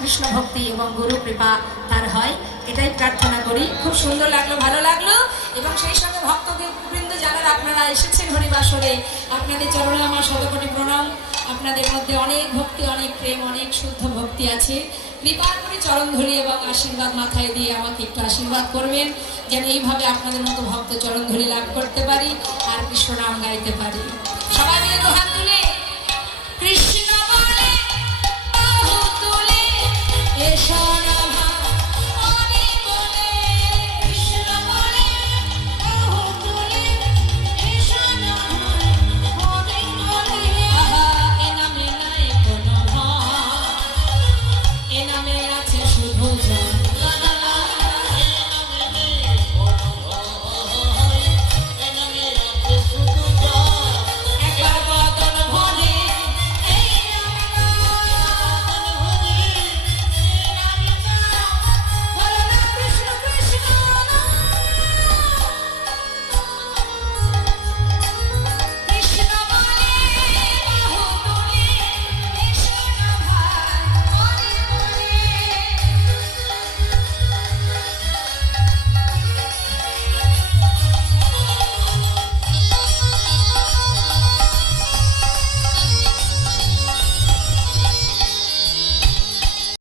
কৃষ্ণ ভক্তি এবং গুরু কৃপা তার হয়, এটাই প্রার্থনা করি। খুব সুন্দর লাগলো, ভালো লাগলো। এবং সেই সঙ্গে ভক্তবৃন্দ যারা আপনারা এসেছেন হরিবাসরে, আপনাদের চরণে আমার শতকোটি প্রণাম। আপনাদের মধ্যে অনেক ভক্তি, অনেক প্রেম, অনেক শুদ্ধ ভক্তি আছে। কৃপা করে চরণ ধরি এবং আশীর্বাদ মাথায় দিয়ে আমাকে একটু আশীর্বাদ করবেন, যেন এইভাবে আপনাদের মতো ভক্ত চরণ ধরি লাভ করতে পারি আর কৃষ্ণ নাম গাইতে পারি। সবাই মিলে দুহাত তুলে কৃষ্ণ বলে বাহু তুলে এসো না হরি বলে, কৃষ্ণ বলে বাহু তুলে এসো না হরি বলে। আহা, এ নামে নাই কোনো ভয়, এ নামে আছে শুধু জয়।